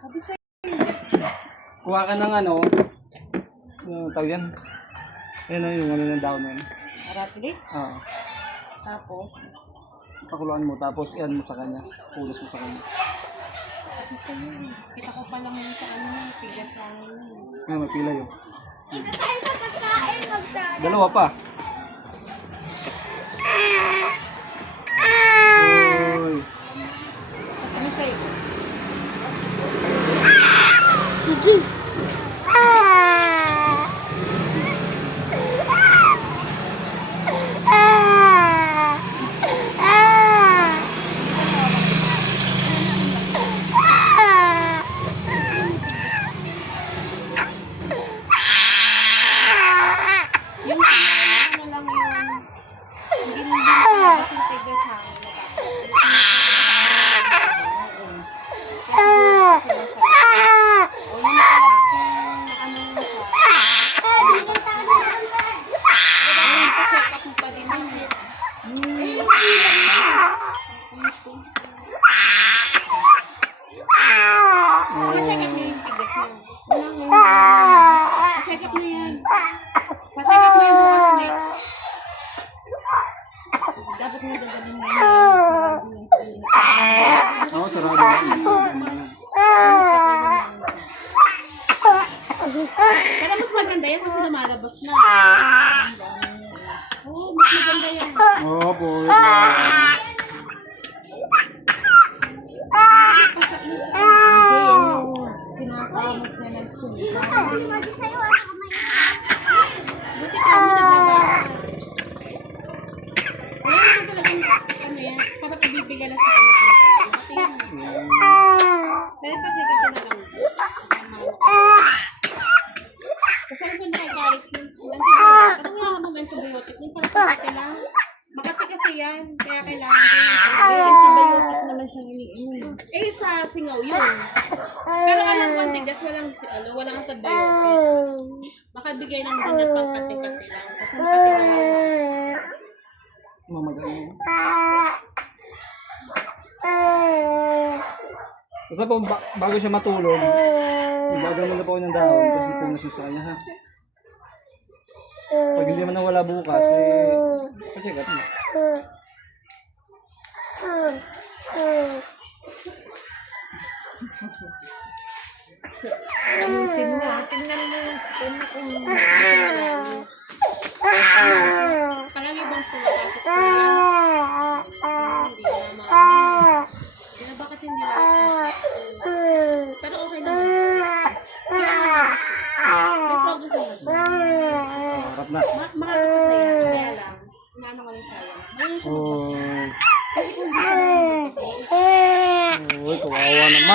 Sabi sa'yo. Kuha ka ng ano, yung tawag yan. Yan na yung ano ng daon na yun. Aratilis. Ah, Tapos, pakuluan mo tapos yan mo sa kanya. Pulos mo sa kanya. sabi sa'yo. Kita ko pa lang yun sa ano na, tigas lang yun. Ngayon, may pila yun. Magkasain, magsain. Dalawa pa. Pero mas maganda yan kasi lumalabas na. Oo, oh, mas maganda yan. Oo wait lang. Pinakamot na ng suga. Magi sa'yo, ka may- Buti ka mo talaga. Wala naman talagang ano yan. Kapag ibibigay lang sa Kasi ang ganda ng galis ng antibiotic. Ano nga naman antibiotic? Yung parang pakate lang. Makati kasi yan. Kaya kailangan yung antibiotic naman siyang iniinom. Eh, sa singaw yun. Pero alam ko ang tigas, walang, ano, walang antibiotic. Baka bigay lang ng pagkati-kati lang. Kasi makati lang. Mamagal Basta po, ba- bago siya matulog, ibagal mo na po ng dahon kasi punas yung sa kanya ha. Pag hindi man nawala bukas, eh, pacheck up mo. Ayusin mo. Tingnan mo kung kung parang ibang pumasok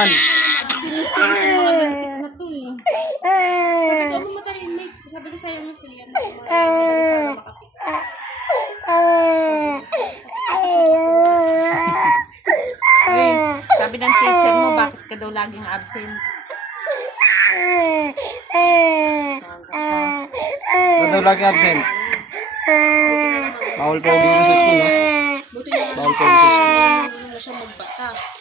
eh. Sabi ko, sa'yo mo sila. Sabi ng teacher mo, bakit ka daw laging absent? Ba't daw lagi absent? Bawal pa ulit sa school, no? Bawal pa ulit sa school. marunong na siya magbasa.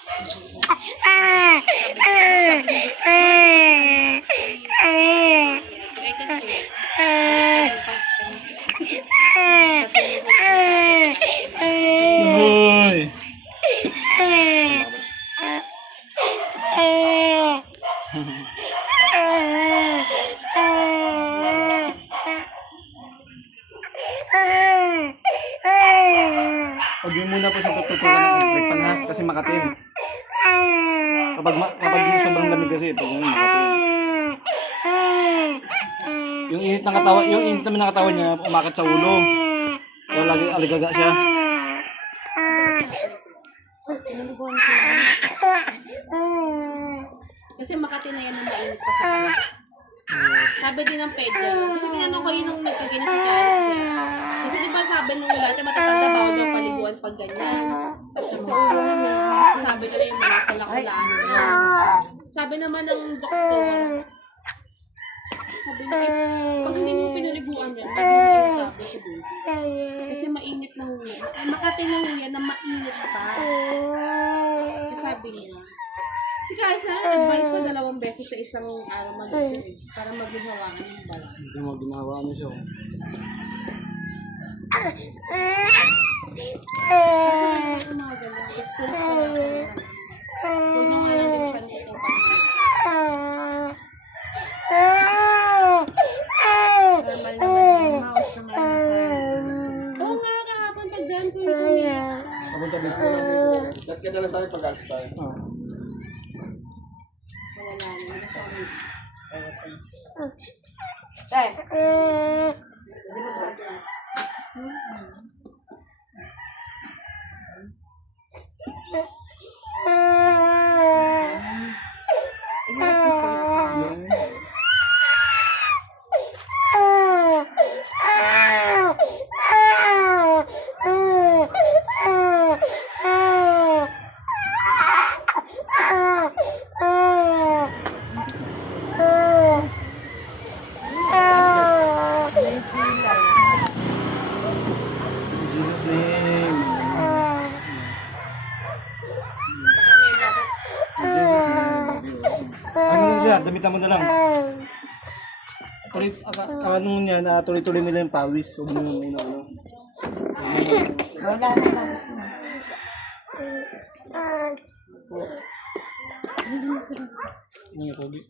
Huwag yun muna po siya tututukan ng electric fan ha, kasi makatin. Kapag, ma- kapag sobrang lamig kasi, pag yun makatin. Yung init ng katawan, yung init naman ng katawan niya, umakit sa ulo. Kaya lagi aligaga siya. Kasi Makati na yan ang mainit pa sa kanya. Sabi din ng pedya. Kasi ginano yun nung nagkagina si Charles. Kasi di ba sabi nung dati matatanda bawal daw paliguan pag ganyan. Tapos sa ulo sabi nila yung mga kulakulaan niya. Sabi naman ng doktor, sabi niya, eh, pag hindi mo pinaliguan yan, pag hindi yung sabi ko. Kasi mainit na huli. Ay, Makati na huli na mainit pa. Kasi sabi niya, Si Kaisa, advice ko dalawang beses sa isang araw mag para maging hawakan ng bala. Hindi mo ginawa ano siya. Papunta dito. Chat ka na lang sa akin pag-alis tayo. Ah. Wala na, wala siya. Damitan mo na lang. Tuloy, aka- ano niya, na tuloy-tuloy nila yung pawis. Huwag mo yung ano. Wala na mouse na. Ano yung pogi?